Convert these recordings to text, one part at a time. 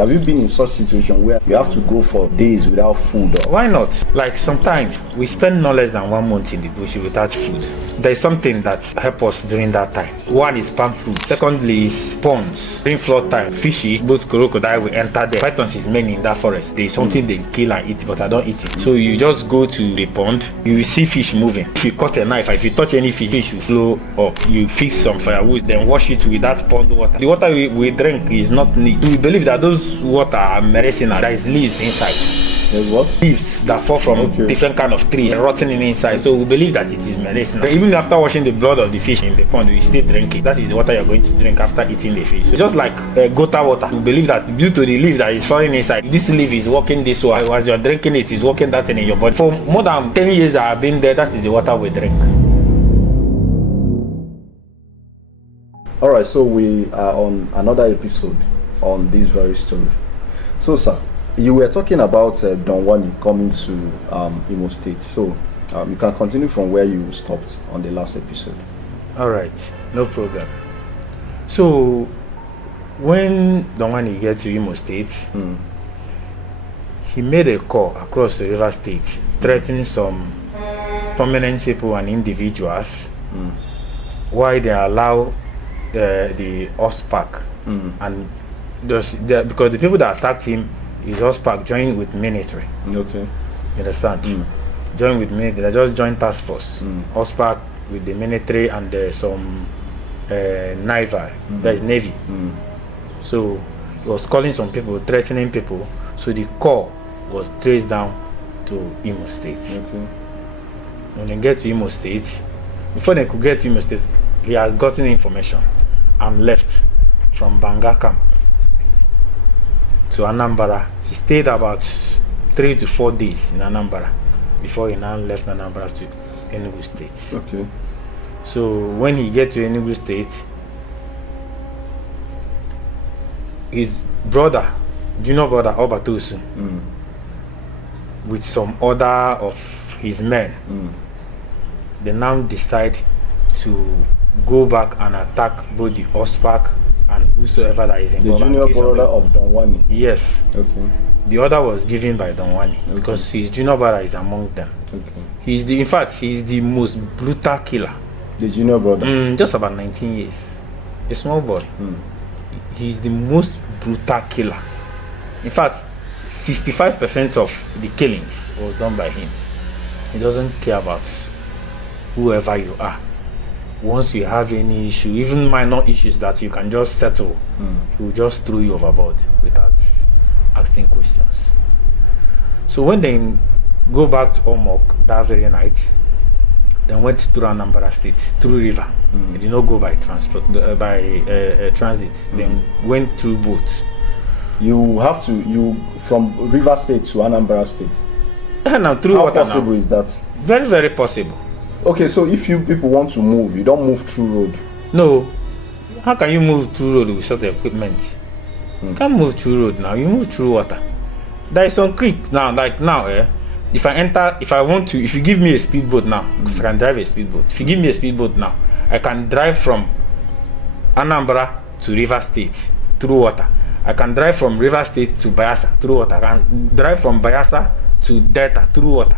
Have you been in such situation where you have to go for days without food? Or? Why not? Like sometimes we spend no less than 1 month in the bush without food. There is something that helps us during that time. One is palm fruit. Secondly is ponds. During flood time, fishes, both crocodile will enter there. Pythons is mainly in that forest. There is something they kill and eat, but I don't eat it. So you just go to the pond, you will see fish moving. If you cut a knife, if you touch any fish will flow up. You fix some firewood, then wash it with that pond water. The water we drink is not neat. We believe that those water are medicinal. There is leaves inside. There's what? Leaves that fall from different kind of trees rotting inside. So we believe that it is medicinal. Even after washing the blood of the fish in the pond, we still drink it. That is the water you're going to drink after eating the fish. So just like gota water, we believe that due to the leaf that is falling inside, this leaf is working this way. As you're drinking it, is working that thing in your body. For more than 10 years I have been there, that is the water we drink. Alright, so we are on another episode on this very story. So sir, you were talking about Donwani coming to Imo State. So you can continue from where you stopped on the last episode. Alright, no problem. So when Donwani get to Imo State, he made a call across the River State threatening some prominent people and individuals why they allow the horse park and because the people that attacked him is horse park joined with military. Okay. You understand? Joined with military. They just joined task force. Horse park with the military and some naval. There's navy. So he was calling some people, threatening people. So the call was traced down to Imo State. Okay. When they get to Imo State, before they could get to Imo State, he has gotten information and left from Banga camp to Anambra. He stayed about 3 to 4 days in Anambra before he now left Anambra to Enugu State. Okay. So when he get to Enugu State, his brother, junior brother Obatosu, with some other of his men, they now decide to go back and attack both the horse park and whosoever that is involved. The junior brother of Donwani. Yes. Okay. The order was given by Donwani because his junior brother is among them. Okay. He's the most brutal killer. The junior brother. Just about 19 years. A small boy. He's the most brutal killer. In fact, 65% of the killings was done by him. He doesn't care about whoever you are. Once you have any issue, even minor issues that you can just settle, he will just throw you overboard without asking questions. So when they go back to Omok that very night, they went through Anambra State, through river. They did not go by transport, transit. Then went through boats. You from River State to Anambra State. Now through How water possible now. is that? Very, very possible. Okay, so if you people want to move, you don't move through road. No. How can you move through road without the equipment? You can't move through road now. You move through water. There is some creek now. Like now, if you give me a speedboat now, because I can drive a speedboat. If you give me a speedboat now, I can drive from Anambra to River State through water. I can drive from River State to Bayelsa through water. I can drive from Bayelsa to Delta through water.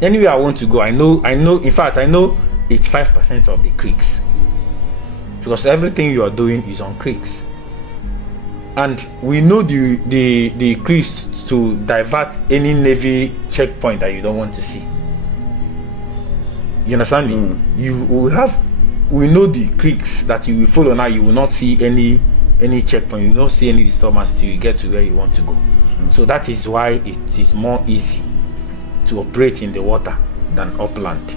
Anywhere I want to go, I know, in fact, I know 85% of the creeks. Because everything you are doing is on creeks. And we know the creeks to divert any navy checkpoint that you don't want to see. You understand me? We know the creeks that you will follow now. You will not see any checkpoint. You will not see any disturbance till you get to where you want to go. So that is why it is more easy to operate in the water than upland.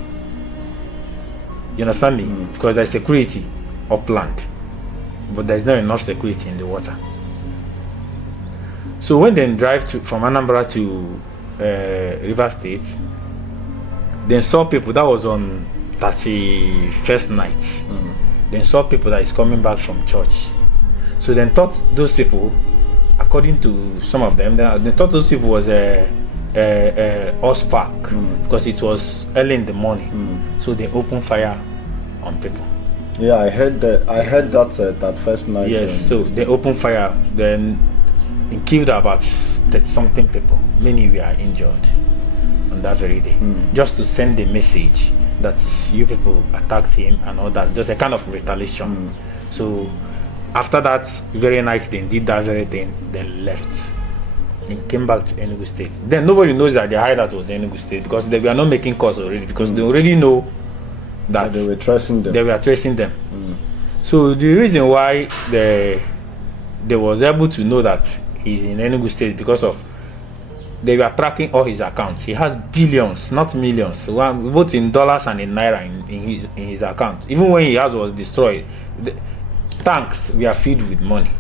You understand me? Because there's security upland, but there's not enough security in the water. So when they drive from Anambra to River State, they saw people. That was on 31st night. They saw people that is coming back from church. So they thought those people, according to some of them, they thought those people was horse park because it was early in the morning. So they opened fire on people. Yeah, I heard that. That first night. Yes. So they opened fire. Then He killed about 30-something people. Many were injured on that very day. Just to send a message that you people attacked him and all that. Just a kind of retaliation. So after that very night, they did that very thing, then left. He came back to Enugu State. Then nobody knows that the hideout was Enugu State because they were not making calls already, because they already know that they were tracing them. They were tracing them. So the reason why they was able to know that he's in Enugu State because of they were tracking all his accounts. He has billions, not millions, both in dollars and in naira in his account. Even when his house was destroyed, the tanks were filled with money.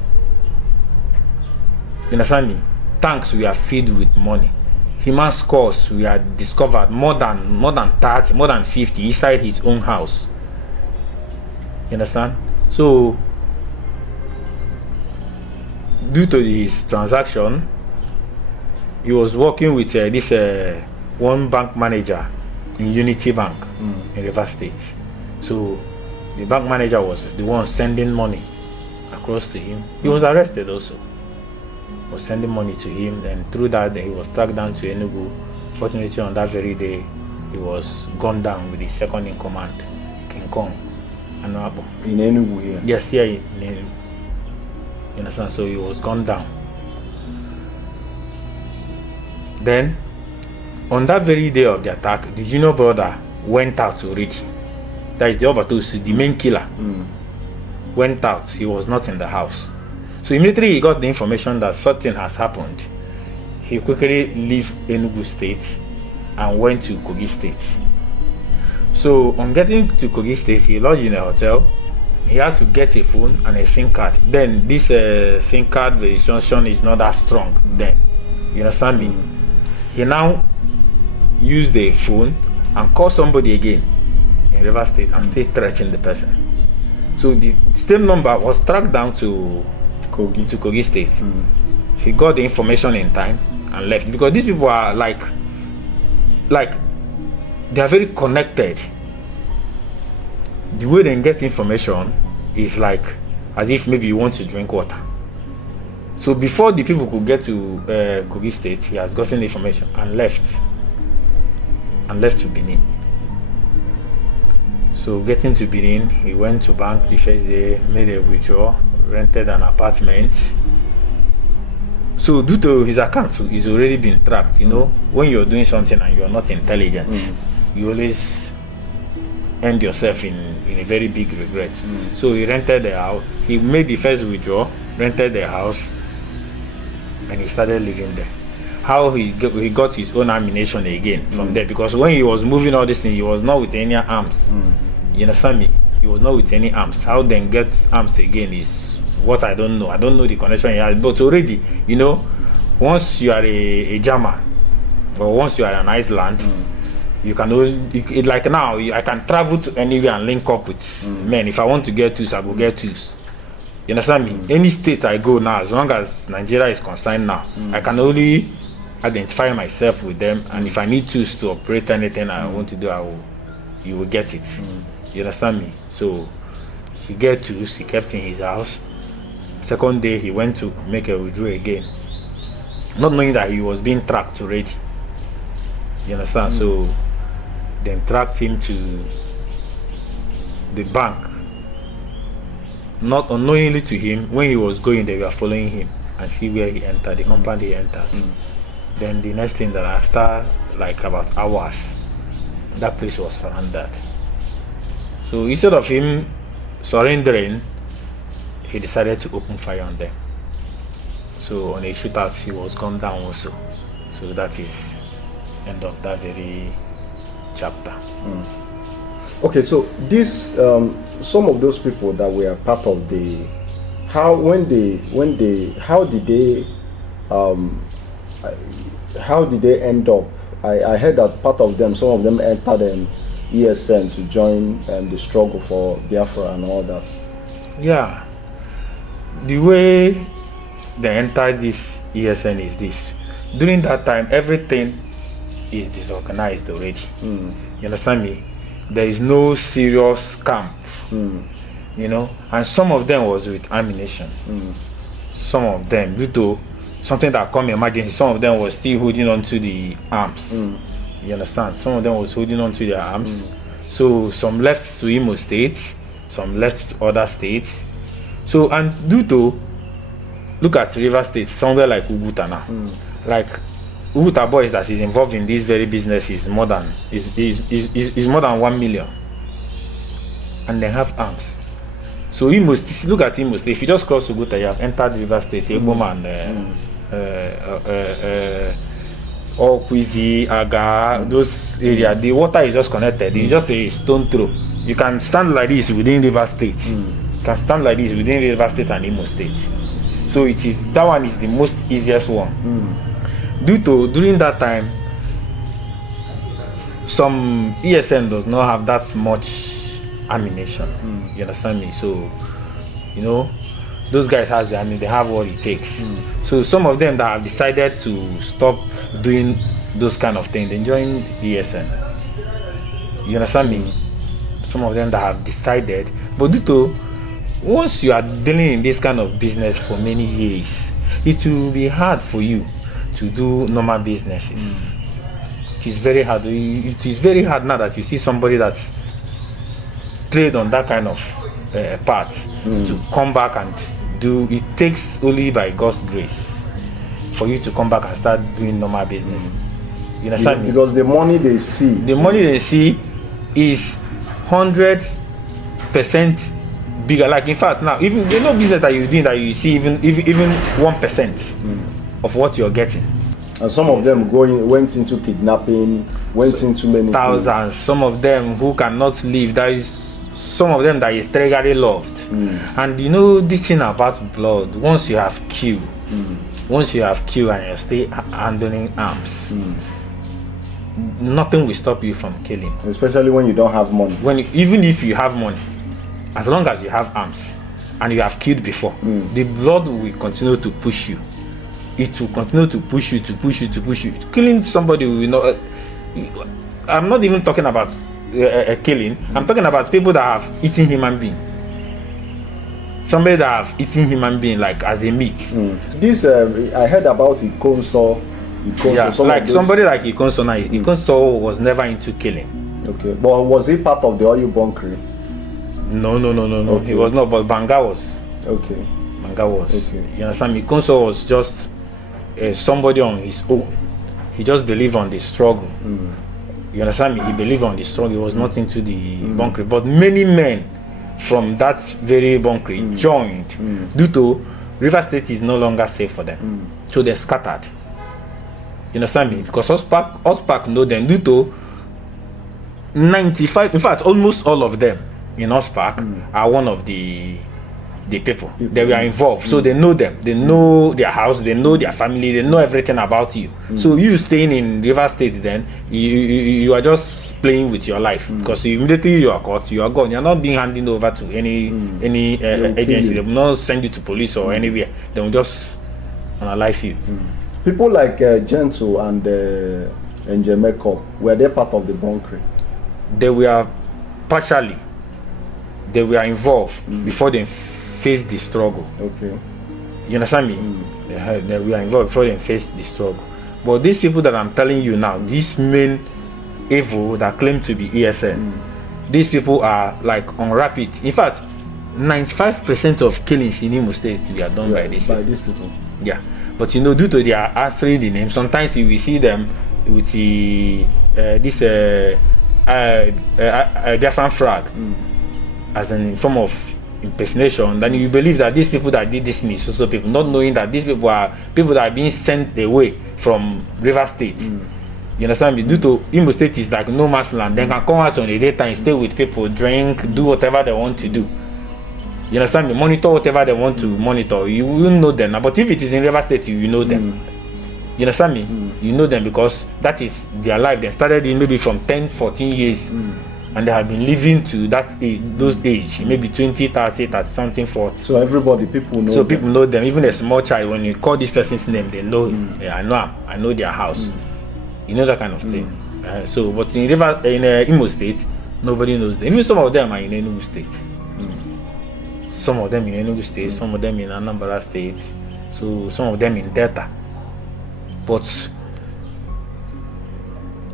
You understand me? Tanks were filled with money. Human skulls were discovered more than 30, more than 50 inside his own house. You understand? So due to his transaction, he was working with this one bank manager in Unity Bank in River State. So the bank manager was the one sending money across to him. He was arrested also. Was sending money to him, and through that he was tracked down to Enugu. Fortunately, on that very day, he was gunned down with his second in command, King Kong, and in Enugu here. Yes, here in Enugu. You understand? So he was gunned down. Then, on that very day of the attack, the junior brother went out already. That is the Obatusu, the main killer. Went out. He was not in the house. So immediately he got the information that something has happened. He quickly left Enugu State and went to Kogi State. So on getting to Kogi State, he lodged in a hotel. He has to get a phone and a SIM card. Then this SIM card registration is not that strong then. You understand me? He now used the phone and called somebody again in River State and still threatening the person. So the same number was tracked down to Kogi State. He got the information in time and left, because these people are like they are very connected. The way they get information is like as if maybe you want to drink water. So before the people could get to Kogi State, he has gotten the information and left to Benin. So getting to Benin, he went to bank the first day, made a withdrawal, rented an apartment. So due to his account, he's already been tracked. You know, when you're doing something and you're not intelligent, you always end yourself in a very big regret. So he rented the house. He made the first withdrawal, rented the house, and he started living there. How he got his own ammunition again from there, because when he was moving all this thing, he was not with any arms. You understand me? He was not with any arms. How then get arms again is what I don't know. I don't know the connection he has. But already, you know, once you are a German, or once you are an Iceland, you can only, like now, I can travel to anywhere and link up with men. If I want to get tools, I will get tools. You understand me? Any state I go now, as long as Nigeria is concerned now, I can only identify myself with them, and if I need tools to operate anything I want to do, you will get it. You understand me? So he get tools, he kept in his house. Second day he went to make a withdrawal again, not knowing that he was being tracked already. You understand? So then tracked him to the bank. Not unknowingly to him, when he was going, they were following him and see where he entered, the compound he entered. Then the next thing, that after like about hours, that place was surrounded. So instead of him surrendering, he decided to open fire on them. So on a shootout, he was gunned down also. So that is end of that very chapter. Okay, so this some of those people that were part of the how did they end up? I heard that part of them, some of them entered an ESN to join the struggle for Biafra and all that. Yeah, the way they entered this ESN is this: during that time, everything is disorganized already. You understand me? There is no serious camp, you know, and some of them was with ammunition. Some of them, due to something that come emergency, some of them was still holding on to the arms. You understand? Some of them was holding on to their arms. So some left to Imo State, some left to other states. So, and due to, look at River State, somewhere like Ubuta now. Like Ubuta boys that is involved in this very business is more than more than 1 million, and they have arms. So Imo State, look at Imo State. If you just cross Ubuta, you have entered River State, Eboma and Okwizi, Aga, those areas. The water is just connected. It's just a stone throw. You can stand like this within River State. You can stand like this within River State and Imo State. So it is, that one is the most easiest one. Due to during that time, some ESN does not have that much ammunition. You understand me? So, you know, those guys has the, I mean, they have what it takes. So some of them that have decided to stop doing those kind of things, they joined ESN. You understand me? Some of them that have decided, but due to, once you are dealing in this kind of business for many years, it will be hard for you to do normal businesses. It is very hard. It is very hard now that you see somebody that's trade on that kind of path to come back and do. It takes only by God's grace for you to come back and start doing normal business. You understand me? Because the money they see is 100% bigger. Like in fact now, even there's no business that you're doing that you see even 1% of what you're getting. And some of them went into kidnapping, into many thousands. things. Some of them who cannot live. There is some of them that is tragically loved. And you know this thing about blood. Once you have killed, and you're still handling arms, nothing will stop you from killing. Especially when you don't have money. Even if you have money, as long as you have arms and you have killed before, the blood will continue to push you. It will continue to push you. Killing somebody will not. I'm not even talking about killing. I'm talking about people that have eaten human being. Somebody that have eaten human being like as a meat. This I heard about Ikonso. Yeah, like somebody like Ikonso now. Ikonso was never into killing. Okay, but was he part of the oil bunkery? No. Okay. He was not. But Banga was. Okay. Banga was. Okay. You understand? Ikonso was just somebody on his own. He just believed on the struggle. You understand me? He believed on the struggle. He was not into the bunkery. But many men from that very bunkery joined due to River State is no longer safe for them. So they scattered. You understand me? Because Ospark know them due to 95, in fact almost all of them in Ospark are one of the people. They were involved. So they know them. They know their house, they know their family, they know everything about you. So you staying in River State then, you are just playing with your life. Because immediately you are caught, you are gone. You are not being handed over to any agency. They will not send you to police or anywhere. They will just analyze you. People like Gentle and Makeup, were they part of the bunkery? They were partially. They were involved before they faced the struggle. Okay. You understand me? They were involved before they faced the struggle. But these people that I'm telling you now, these main evil that claim to be ESN, these people are like on rapid. In fact, 95% of killings in Imo State were done by these people. Yeah. But you know, due to their answering the name, sometimes you will see them with the different flag as in form of impersonation. Then you believe that these people that did this is also people, not knowing that these people are people that are being sent away from River State. You understand me? Due to Imo State is like no man's land. They can come out on the daytime, stay with people, drink, do whatever they want to do. You understand me? Monitor whatever they want to monitor. You will know them. But if it is in River State, you know them. You understand me? You know them because that is their life. They started in maybe from 10, 14 years. And they have been living to that age, those age, maybe 20, 30, 30 something, 40. So everybody, people know so them. People know them. Even a small child, when you call this person's name, they know him. Yeah, I know their house. You know that kind of thing. But in Imo State, nobody knows them. Even some of them are in Enugu State. Some of them in Enugu State, some of them in Anambra State. So some of them in Delta. But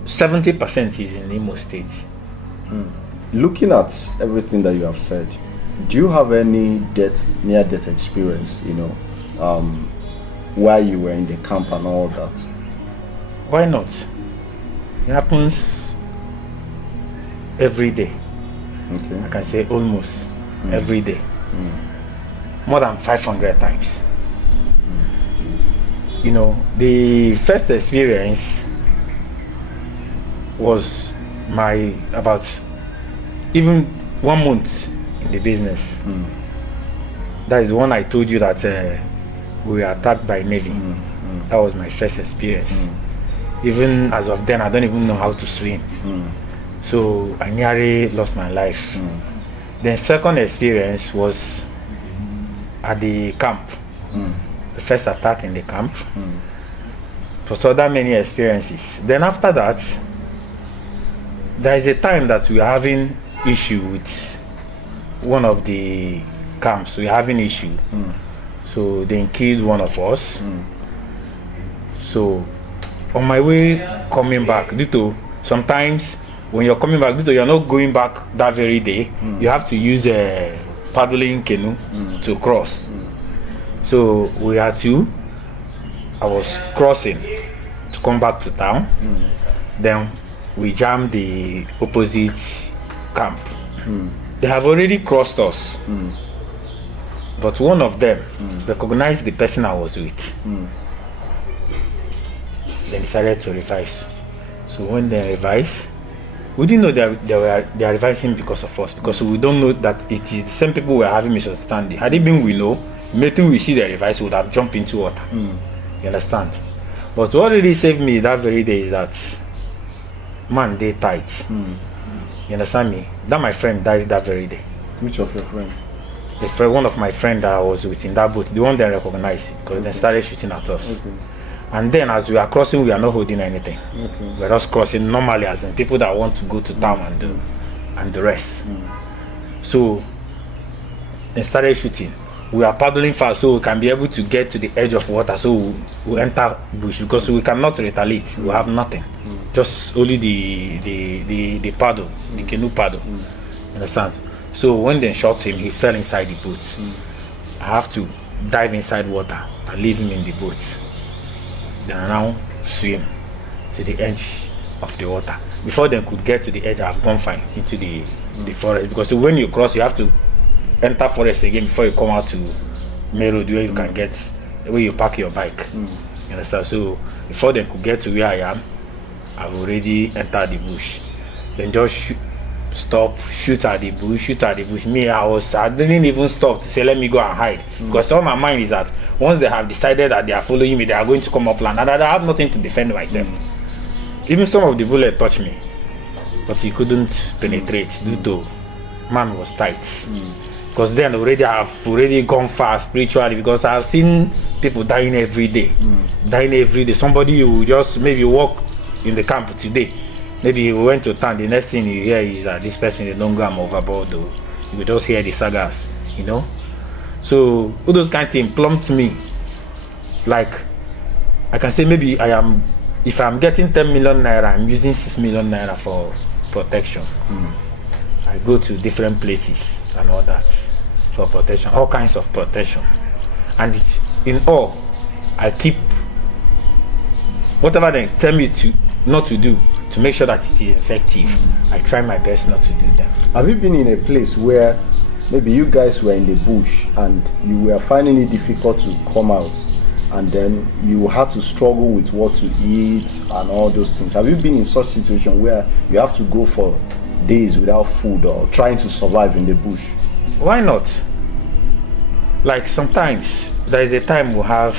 70% is in Imo State. Looking at everything that you have said, do you have any near-death experience, while you were in the camp and all that? Why not? It happens every day. Okay. I can say almost every day. More than 500 times. The first experience was about even 1 month in the business. That is the one I told you that we were attacked by Navy. That was my first experience. Even as of then, I don't even know how to swim. So I nearly lost my life. The second experience was at the camp. The first attack in the camp. So that many experiences. Then after that, there is a time that we are having issue with one of the camps. We are having issue. So they killed one of us. So on my way coming back, due to sometimes when you're coming back, due to you're not going back that very day, you have to use a paddling canoe to cross. So we had to. I was crossing to come back to town. Then we jammed the opposite camp. They have already crossed us, but one of them recognized the person I was with. They decided to revise. So when they revise, we didn't know they are revising because of us, because we don't know that it is the same people we are having misunderstanding. Had it been we know, immediately we see the revise, we would have jumped into water. You understand? But what really saved me that very day is that man, they tight. You understand me? That my friend died that very day. Which of your friend? One of my friends that I was with in that boat, the one they recognized, because they started shooting at us. And then as we are crossing, we are not holding anything. We are just crossing normally, as in people that want to go to town and the rest. So they started shooting. We are paddling fast so we can be able to get to the edge of water, so we enter bush, because we cannot retaliate. We have nothing, just only the paddle, the canoe paddle. Understand? So when they shot him, he fell inside the boat. I have to dive inside water and leave him in the boat. Then I now swim to the edge of the water. Before they could get to the edge, I have gone fine into the forest, because when you cross, you have to enter forest again before you come out to main road where you can get where you park your bike. You understand? So before they could get to where I am, I've already entered the bush. Then just shoot at the bush. Me, I didn't even stop to say let me go and hide, because all my mind is that once they have decided that they are following me, they are going to come offline, and I have nothing to defend myself. Even some of the bullet touched me, but he couldn't penetrate due to man was tight. Because then already I've already gone far spiritually, because I've seen people dying every day. Somebody who just maybe walk in the camp today, maybe you went to town, the next thing you hear is that this person is no longer overboard, or you will just hear the sagas, So all those kind of things plumped me. Like I can say maybe if I'm getting 10 million naira, I'm using 6 million naira for protection. I go to different places and all that for protection, all kinds of protection. And in all, I keep whatever they tell me to not to do, to make sure that it is effective. I try my best not to do them. Have you been in a place where maybe you guys were in the bush and you were finding it difficult to come out, and then you had to struggle with what to eat and all those things? Have you been in such situation where you have to go for days without food or trying to survive in the bush? Why not? Like sometimes there is a time we have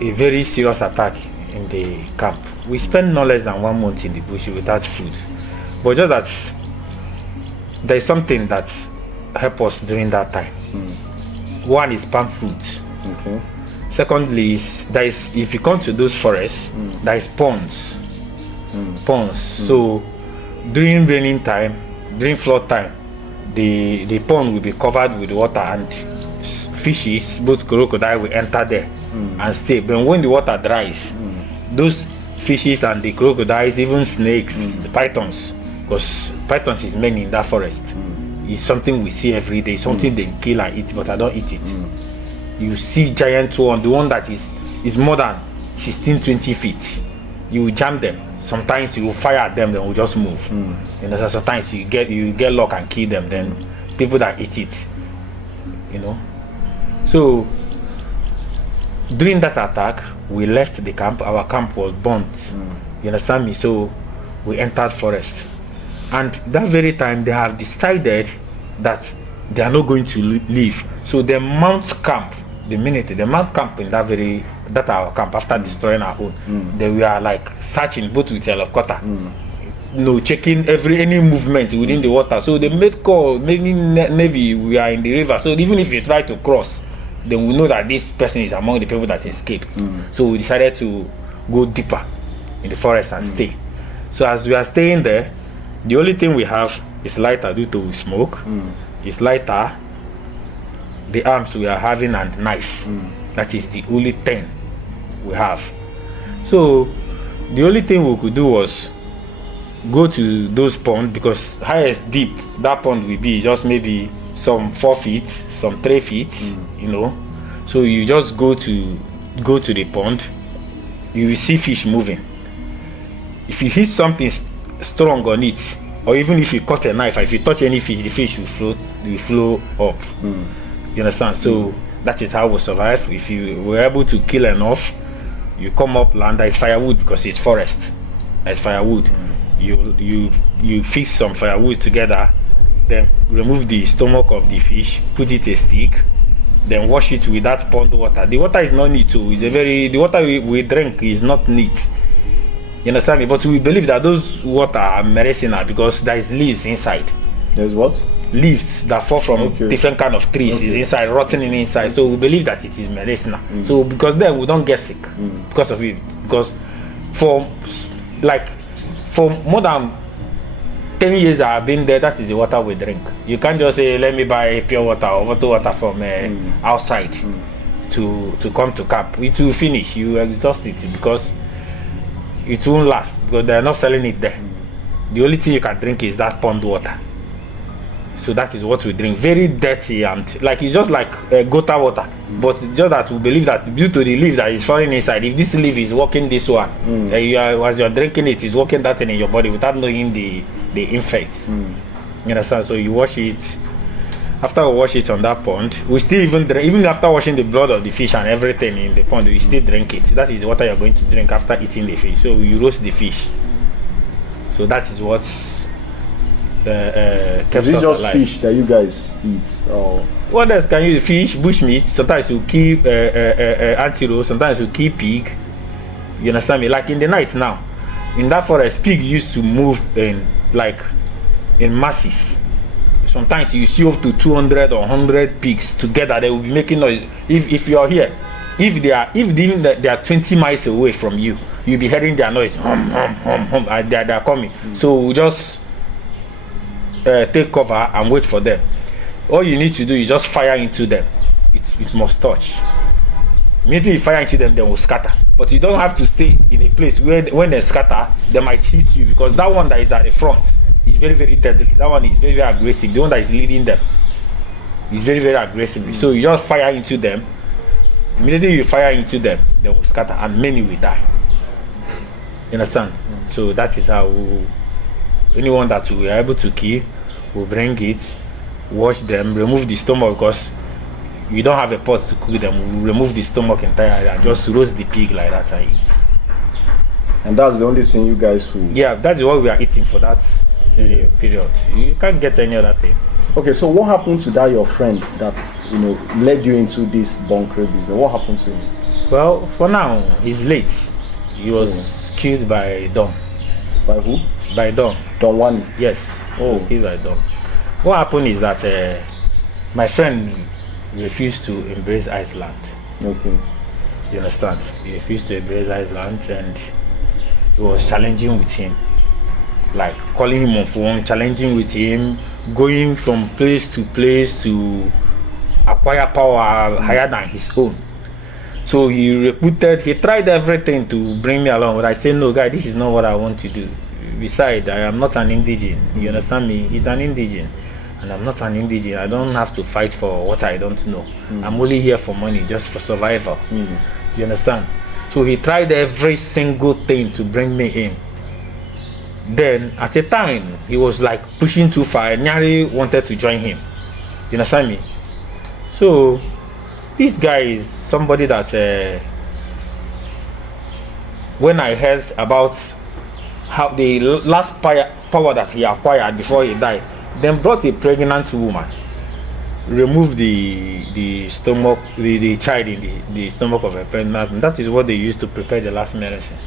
a very serious attack in the camp. We spend no less than 1 month in the bush without food, but just that there is something that help us during that time. One is palm fruit. Okay. Secondly is if you come to those forests, there is ponds. So during raining time, during flood time, the pond will be covered with water, and fishes, both crocodile, will enter there and stay. But when the water dries, those fishes and the crocodiles, even snakes, the pythons, because pythons is many in that forest. It's something we see every day, something they kill and eat, but I don't eat it. You see giant one, the one that is more than 16-20 feet. You will jam them. Sometimes you will fire at them, then will just move. You know, so sometimes you get luck and kill them, then people that eat it. You know. So during that attack, we left the camp. Our camp was burnt. You understand me? So we entered forest. And that very time, they have decided that they are not going to leave. So they mount camp. The minute they mount camp in that our camp after destroying our own, they were like searching both with helicopter, checking any movement within the water. So they made call, many navy. We are in the river, so even if you try to cross, then we know that this person is among the people that escaped. So we decided to go deeper in the forest and stay. So as we are staying there, the only thing we have is lighter due to smoke. It's lighter, the arms we are having, and knife. That is the only thing we have. So the only thing we could do was go to those ponds, because highest deep that pond will be just maybe some 4 feet, some 3 feet, you know. So you just go to the pond, you will see fish moving. If you hit something strong on it, or even if you cut a knife, if you touch any fish, the fish will flow up. You understand? So that is how we survive. If you were able to kill enough, you come up land. There is firewood because it's forest. There's firewood. You fix some firewood together, then remove the stomach of the fish, put it a stick, then wash it with that pond water. The water is not neat too. The water we drink is not neat. You understand me? But we believe that those water are medicinal because there is leaves inside. There's what? Leaves that fall from different kind of trees is inside, rotting inside. So we believe that it is medicinal. So because then we don't get sick because of it. Because for more than 10 years I have been there, that is the water we drink. You can't just say, let me buy pure water or bottled water from outside to come to camp. It will finish. You exhaust it because it won't last, because they are not selling it there. The only thing you can drink is that pond water. So that is what we drink. Very dirty, and like it's just like gutter water. But just that we believe that due to the leaf that is falling inside, if this leaf is working this one, as you're drinking it, is working that thing in your body without knowing the effects. You understand? So you wash it. After we wash it on that pond, we still even drink. Even after washing the blood of the fish and everything in the pond, we still drink it. That is the water you're going to drink after eating the fish. So you roast the fish. So that is what is it just alive. Fish that you guys eat? Or what else can you eat? Fish, bushmeat. Sometimes you keep antelope. Sometimes you keep pig. You understand me? Like in the night now, in that forest, pig used to move in masses. Sometimes you see up to 200 or 100 pigs together. They will be making noise. If you are here, if they are 20 miles away from you, you'll be hearing their noise. Hum, hum, hum, hum. They are coming. So we just take cover and wait for them. All you need to do is just fire into them. It must touch. Immediately you fire into them, they will scatter. But you don't have to stay in a place where when they scatter, they might hit you, because that one that is at the front is very, very deadly. That one is very, very aggressive. The one that is leading them is very, very aggressive. So you just fire into them. Immediately you fire into them, they will scatter and many will die. You understand? So that is how anyone that we are able to kill, we'll bring it, wash them, remove the stomach, because you don't have a pot to cook them. We'll remove the stomach entirely and just roast the pig like that and eat. And that's the only thing you guys will... Yeah, that's what we are eating for that period. You can't get any other thing. Okay, so what happened to that your friend that led you into this Bunkery business? What happened to him? Well, for now, he's late. He was killed by Don. By who? By Don. Donwani? Yes. He was killed by Don. What happened is that my friend refused to embrace Iceland. Okay. You understand? He refused to embrace Iceland, and he was challenging with him. Like calling him on phone, challenging with him, going from place to place to acquire power higher than his own. So he tried everything to bring me along, but I said, no, guy, this is not what I want to do. Besides, I am not an indigene. You understand me? He's an indigene, and I'm not an indigene. I don't have to fight for what I don't know. I'm only here for money, just for survival. You understand? So he tried every single thing to bring me in. Then, at a time, he was like pushing too far. I nearly wanted to join him. You understand me? So, this guy is somebody that when I heard about how the last power that he acquired before he died, then brought a pregnant woman, removed the stomach, the child in the stomach of a pregnant woman. That is what they used to prepare the last medicine,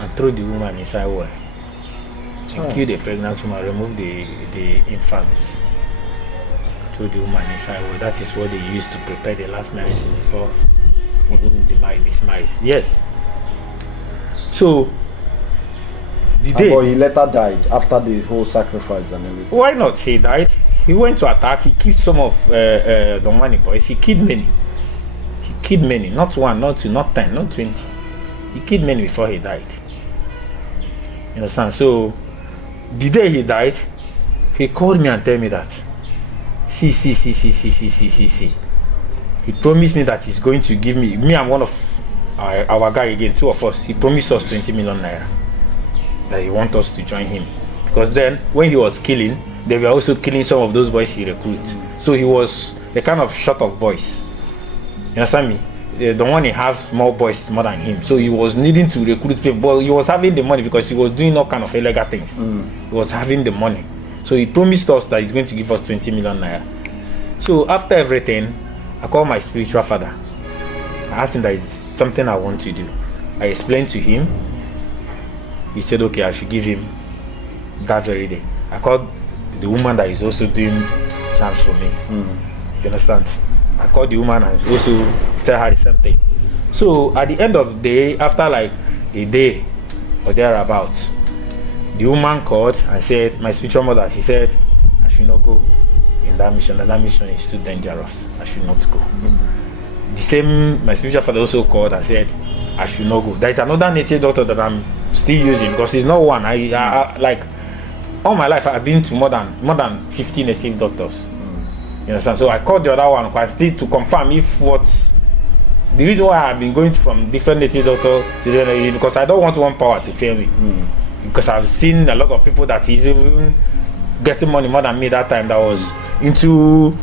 and throw the woman inside well, and kill the pregnant woman, remove the infants, throw the woman inside well. That is what they used to prepare the last medicine before his demise. Yes. So but he later died after the whole sacrifice and everything. Why not? He died. He went to attack. He killed some of Donwani boys. He killed many. He killed many. Not one, not two, not 10, not 20. He killed many before he died. You understand? So the day he died, he called me and told me that see. He promised me that he's going to give me and one of our guy again, two of us. He promised us 20 million naira. That he wants us to join him, because then when he was killing, they were also killing some of those boys he recruited. So he was a kind of short of voice. You understand me? The one he has more boys more than him, so he was needing to recruit people. But he was having the money because he was doing all kind of illegal things. He was having the money, so he promised us that he's going to give us 20 million naira. So after everything, I called my spiritual father. I asked him that is something I want to do. I explained to him. He said, okay, I should give him that very day. I called the woman that is also doing charms for me. You understand? I called the woman and also tell her the same thing. So at the end of the day, after like a day or thereabouts, the woman called and said, my spiritual mother, she said, I should not go in that mission. That mission is too dangerous. I should not go. The same, my spiritual father also called and said, I should not go. There is another native doctor that I'm still using, because it's not one. I like all my life I've been to more than 50 native doctors. You understand? So I called the other one still to confirm if what's the reason why I've been going from different native doctors to the other is because I don't want one power to fail me. Because I've seen a lot of people that is even getting money more than me that time that was into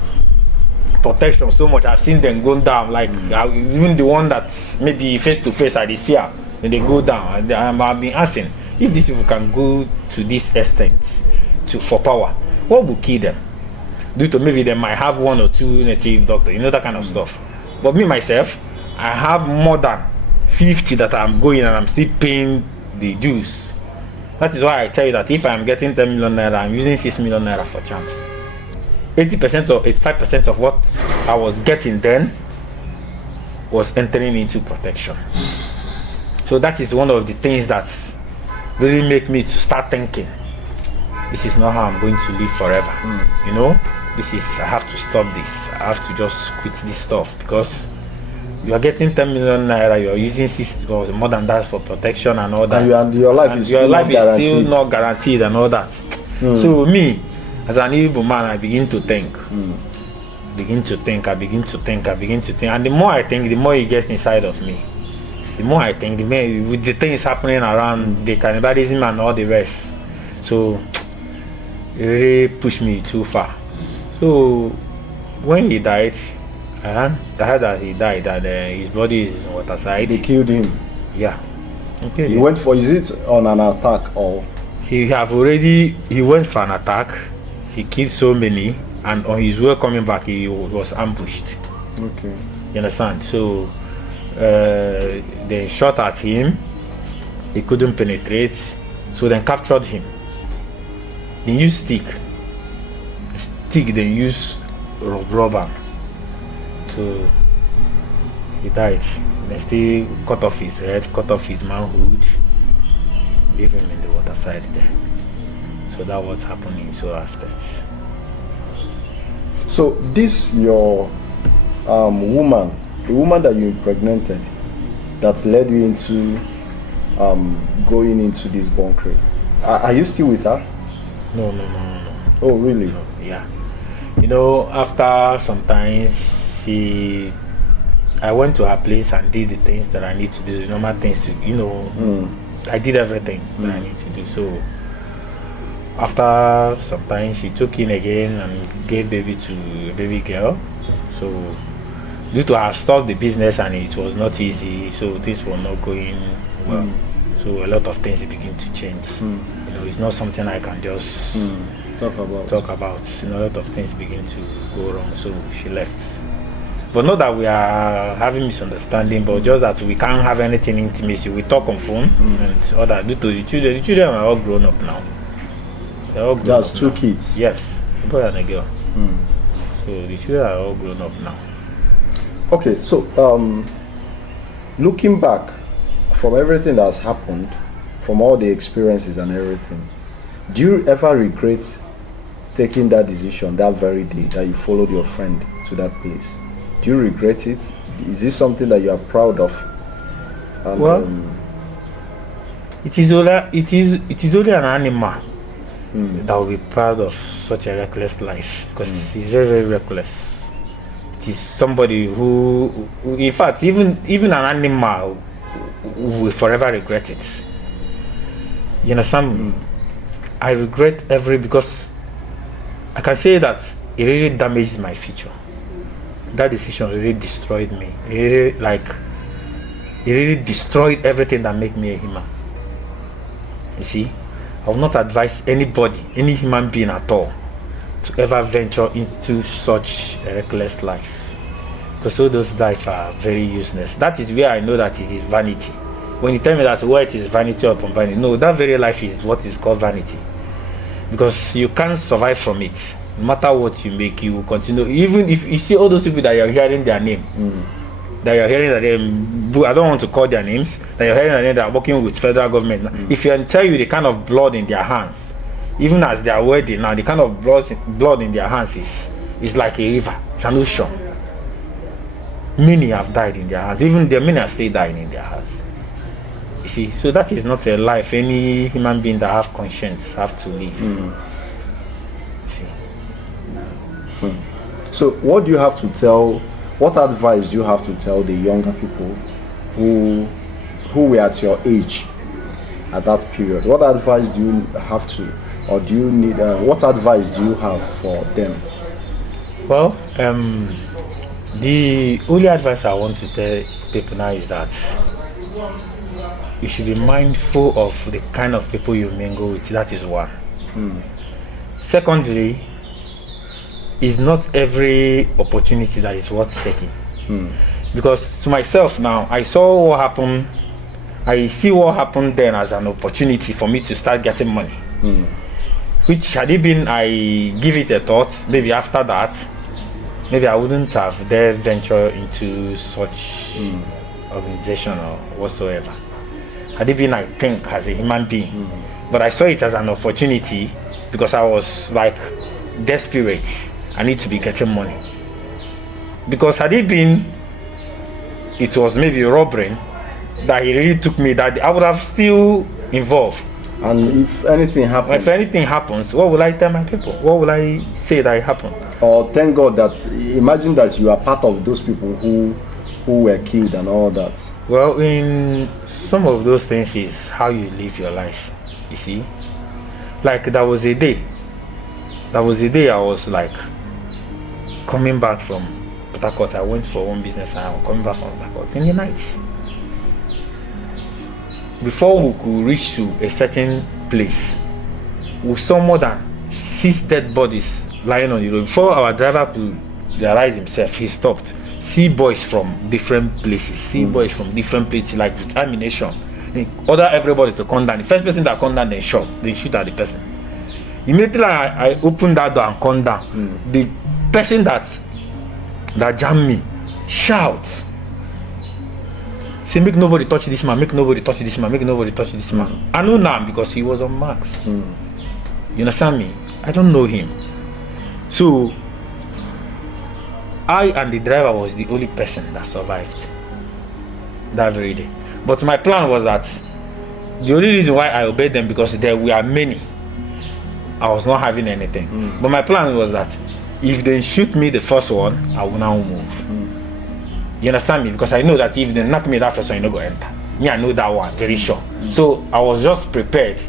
protection so much. I've seen them go down, like even the one that maybe face to face I did see her, when they go down. I've been asking if these people can go to this extent for power, what will kill them? Due to maybe they might have one or two native doctors, you know, that kind of stuff. But me myself, I have more than 50 that I'm going and I'm still paying the dues. That is why I tell you that if I'm getting 10 million naira, I'm using 6 million naira for champs. 80% or 85% of what I was getting then was entering into protection. So that is one of the things that really make me to start thinking, this is not how I'm going to live forever. You know, I have to stop this. I have to just quit this stuff, because you are getting 10 million naira, you are using 6 or more than that for protection and all that. And your life is still not guaranteed and all that. So me, as an evil man, I begin to think. I begin to think. And the more I think, the more it gets inside of me. The more I think, the more with the things happening around, the cannibalism and all the rest. So it really pushed me too far. So when he died, I heard that he died, that his body is in waterside. They killed him. Yeah. Okay. He went for, is it on an attack or? He went for an attack. He killed so many, and on his way coming back, he was ambushed. Okay. You understand? So they shot at him. He couldn't penetrate. So they captured him. They used stick. They used rubber. So he died. They still cut off his head, cut off his manhood, leave him in the waterside there. So that was happening in so aspects. So So this your woman, the woman that you impregnated, that led you into going into this Bunkery. Are you still with her? No. Oh, really? No, yeah. You know, after some time, I went to her place and did the things that I need to do, the normal things to, I did everything that I need to do. So after some time, she took in again and gave baby to a baby girl. So due to her stopped the business and it was not easy, so things were not going well. So a lot of things begin to change. You know, it's not something I can just talk about. You know, a lot of things begin to go wrong. So she left. But not that we are having misunderstanding, but just that we can't have anything intimacy. We talk on phone and all that. Due to the children. The children are all grown up now. They're all grown That's up two now. kids. Yes, a boy and a girl. So the children are all grown up now. Okay, so looking back from everything that's happened, from all the experiences and everything, do you ever regret taking that decision that very day that you followed your friend to that place? Do you regret it? Is this something that you are proud of? And, well, it is only an animal that will be proud of such a reckless life, because he's very, very reckless. It is somebody who in fact, even an animal will forever regret it. You understand? I regret because I can say that it really damaged my future. That decision really destroyed me. It really destroyed everything that made me a human. You see, I will not advise anybody, any human being at all, to ever venture into such a reckless life, because all those lives are very useless. That is where I know that it is vanity. When you tell me that it is vanity upon vanity, no, that very life is what is called vanity, because you can't survive from it. No matter what you make, you will continue. Even if you see all those people that you're hearing their name, that you're hearing their name, I don't want to call their names, that you're hearing their name, that are working with federal government. If you tell you the kind of blood in their hands, even as they are wedding now, the kind of blood in their hands is like a river, it's an ocean. Many have died in their hands. Even the many are still dying in their hands. You see, so that is not a life any human being that have conscience have to live. So what do you have to tell, what advice do you have to tell the younger people who were at your age at that period? What advice do you have to, or do you need, what advice do you have for them? Well, the only advice I want to tell people now is that you should be mindful of the kind of people you mingle with. That is one. Secondly, is not every opportunity that is worth taking. Because to myself now, I saw what happened. I see what happened then as an opportunity for me to start getting money. Which had it been, I give it a thought, maybe after that, maybe I wouldn't have dared venture into such organization or whatsoever. Had it been, I think, as a human being. But I saw it as an opportunity because I was like desperate. I need to be getting money. Because had it been, it was maybe robbery that he really took me, that I would have still involved. And if anything happens, what will I tell my people? What will I say that it happened? Or thank God that, imagine that you are part of those people who were killed and all that. Well, in some of those things is how you live your life. You see, like there was a day I was like coming back from Port Harcourt. I went for one business and I was coming back from Port Harcourt in the night. Before we could reach to a certain place, we saw more than 6 dead bodies lying on the road. Before our driver could realize himself, he stopped. See boys from different places, like with ammunition. He ordered everybody to come down. The first person that come down, they shoot at the person. Immediately I opened that door and come down. The person that jammed me shouts, say, make nobody touch this man, make nobody touch this man, make nobody touch this man. I know now because he was on marks. You understand me? I don't know him. So I and the driver was the only person that survived that very day. But my plan was that the only reason why I obeyed them because there were many. I was not having anything. But my plan was that if they shoot me the first one, I will now move. You understand me? Because I know that if they knock me that first one, you not go enter. Me, I know that one, very sure. So I was just prepared.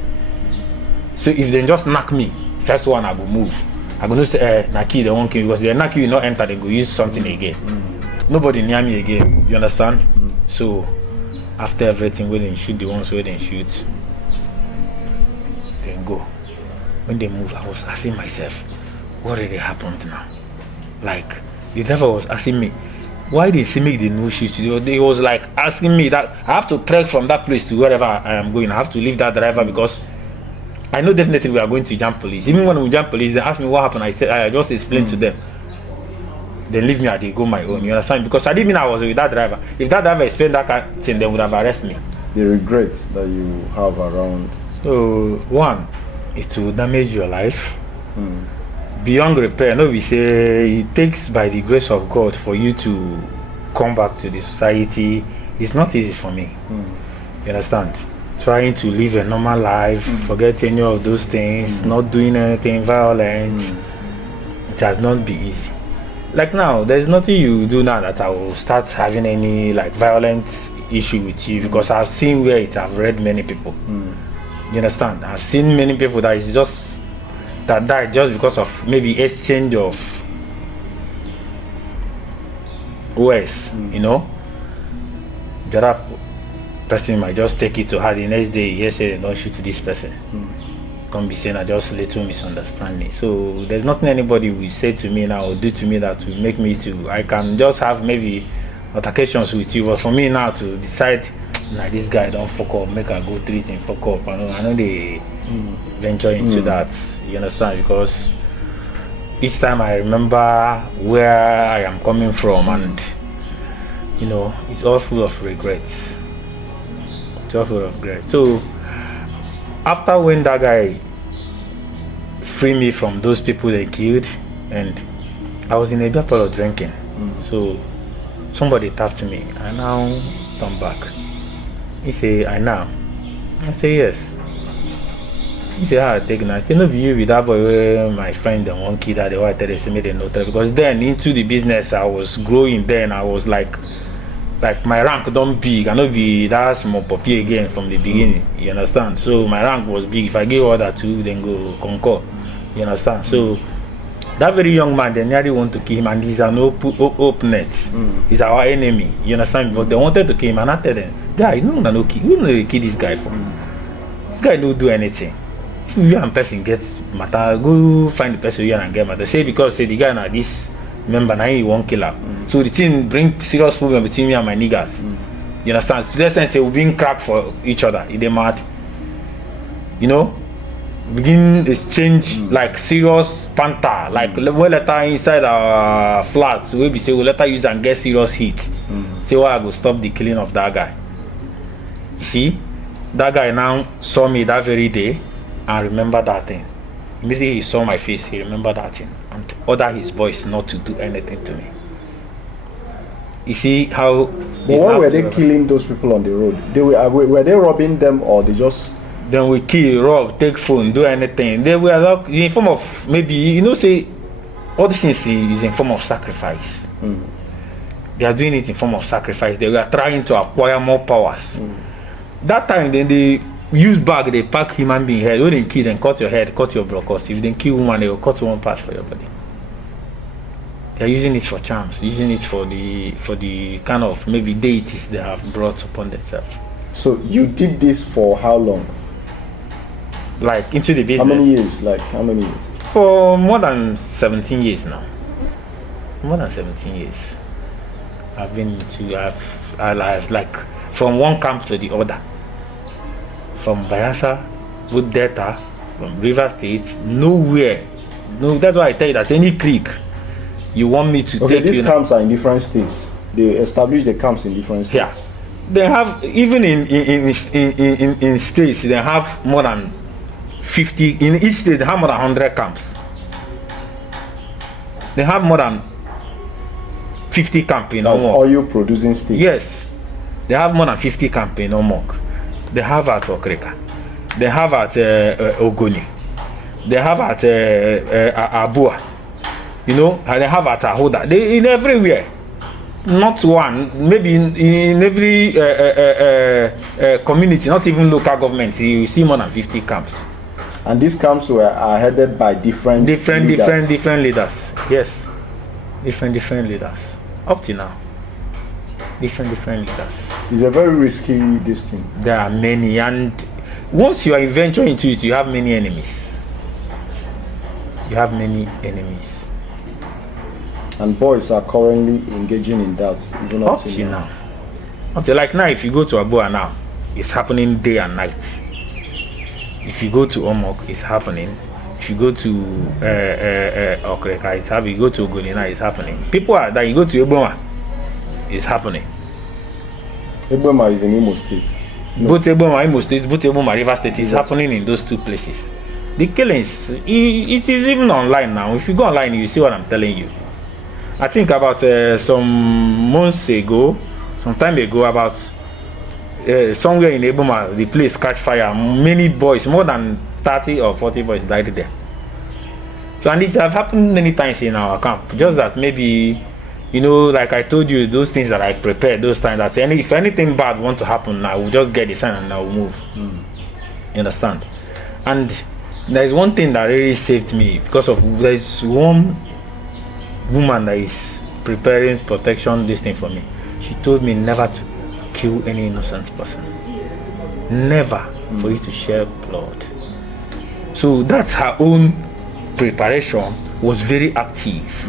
So if they just knock me, first one I will move. I'm gonna say, Naki, they won't kill you because they knock you, not enter, they go use something again. Nobody near me again. You understand? So after everything, when they shoot the ones where they shoot, then go. When they move, I was asking myself, what really happened now? Like the driver was asking me, why did he make the no shoot? He was like asking me that I have to trek from that place to wherever I am going. I have to leave that driver because I know definitely we are going to jam police. Even when we jam police, they ask me what happened. I said I just explained to them. Then leave me and they go my own. You understand? Because I didn't mean I was with that driver. If that driver explained that kind of thing, they would have arrested me. The regrets that you have around. So one, it will damage your life. Beyond repair. No, we say it takes by the grace of God for you to come back to the society. It's not easy for me. You understand? Trying to live a normal life, forget any of those things, not doing anything violent. It has not been easy. Like now, there's nothing you do now that I will start having any like violent issue with you because I've seen where it have read many people. You understand? I've seen many people that is just that died just because of maybe exchange of words, you know. The other person might just take it to her the next day, yes, say don't shoot this person. Can be saying I just little misunderstanding. So there's nothing anybody will say to me now or do to me that will make me to I can just have maybe altercations with you, but for me now to decide nah, this guy don't fuck up, make I go treat him fuck up. I know they venture into that. You understand? Because each time I remember where I am coming from and you know, it's all full of regrets. It's all full of regrets. So after when that guy freed me from those people they killed, and I was in a beer parlor drinking, so somebody tapped me. I now turn back. He say, I now. I say yes. He say, how I take now? I say, no be you with that boy where my friend the one kid that the white they say made a note because then into the business I was growing then I was like my rank don't big. I know be that small puppy again from the beginning. You understand? So my rank was big. If I give order to then go conquer. You understand? So that very young man they nearly want to kill him and he's an openet. He's our enemy. You understand? But they wanted to kill him and I tell them, guy, no kill. You know kill this guy for. This guy don't do anything. If you and person gets matter, go find the person here and get matter. Say because say the guy na this member now he won't kill her. So the thing bring serious problem between me and my niggas. You understand? So that's sense we being crack for each other. They mad. You know? Begin exchange like serious panther. Like we later inside our flats, we be say we later use and get serious heat. Say why I go stop the killing of that guy. You see? That guy now saw me that very day and remember that thing. Immediately he saw my face, he remembered that thing and ordered his boys not to do anything to me. You see how? But why were they killing those people on the road? They were they robbing them or they just? Then we kill, rob, take phone, do anything. They were like in form of maybe you know say all these things is in form of sacrifice. They are doing it in form of sacrifice. They were trying to acquire more powers. That time then they use bag, they pack human being head. When they kill, then cut your head, cut your broadcast. If they kill woman, they will cut one part for your body. They're using it for charms, using it for the kind of maybe deities they have brought upon themselves. So you did this for how long? Like into the business. How many years? Like how many years? For more than 17 years now. More than 17 years. I've been to I've like from one camp to the other. From Bayelsa, Wood Delta, from River State, nowhere. No, that's why I tell you that any creek you want me to take. Okay, these camps are in different states. They establish the camps in different states. Yeah, they have even in states they have more than 50. In each state they have more than 100 camps. They have more than 50 camp in That's Omok. oil producing states. Yes, they have more than 50 camp in Omok. They have at Okreka. They have at Ogoni. They have at Abua. You know, and they have at Ahoda. They in everywhere. Not one, maybe in every community, not even local government, you see more than 50 camps. And these camps are headed by different leaders. Different leaders. Yes, different leaders. Up to now, different leaders. It's a very risky this thing. There are many, and once you are venturing into it, you have many enemies. You have many enemies. And boys are currently engaging in that, even up to now. Up to like now, if you go to Abua now, it's happening day and night. If you go to Omok, it's happening. If you go to Okreka, it's happening. You go to Ogolina, it's happening. People are that you go to Eboma, it's happening. Eboma is in Imo State. No. Both Eboma, Imo State, both Eboma, River State is happening in those two places. The killings, it is even online now. If you go online, you see what I'm telling you. I think about some time ago, about somewhere in Eboma, the place catch fire. Many boys, more than 30 or 40 boys died there. So, and it has happened many times in our camp. Just that maybe, you know, like I told you, those things that I prepared, those times that if anything bad want to happen, I will just get the sign and I will move. You understand? And there is one thing that really saved me because of there's one woman that is preparing protection this thing for me. She told me never to kill any innocent person, never for you to share blood. So that's her own preparation was very active.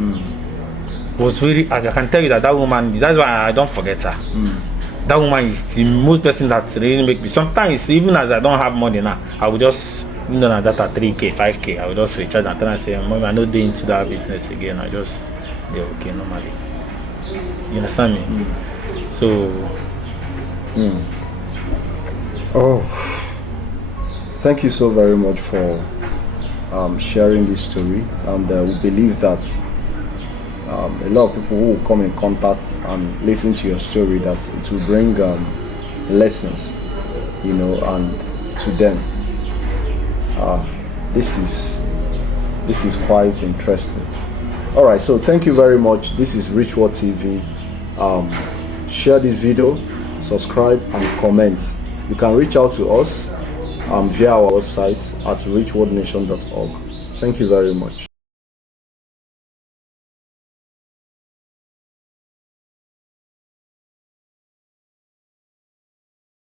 I can tell you that woman, that's why I don't forget her. That woman is the most person that really make me, sometimes even as I don't have money now, I will just, you know, that at 3k 5k I will just recharge and tell her and say, Mom, I'm not doing into that business again. I just they're okay normally. You understand me? So oh, thank you so very much for sharing this story, and we believe that a lot of people who will come in contact and listen to your story, that it will bring lessons, you know, and to them. This is quite interesting. All right, so thank you very much. This is Richword TV. Share this video, subscribe and comment. You can reach out to us via our website at richwordnation.org. Thank you very much.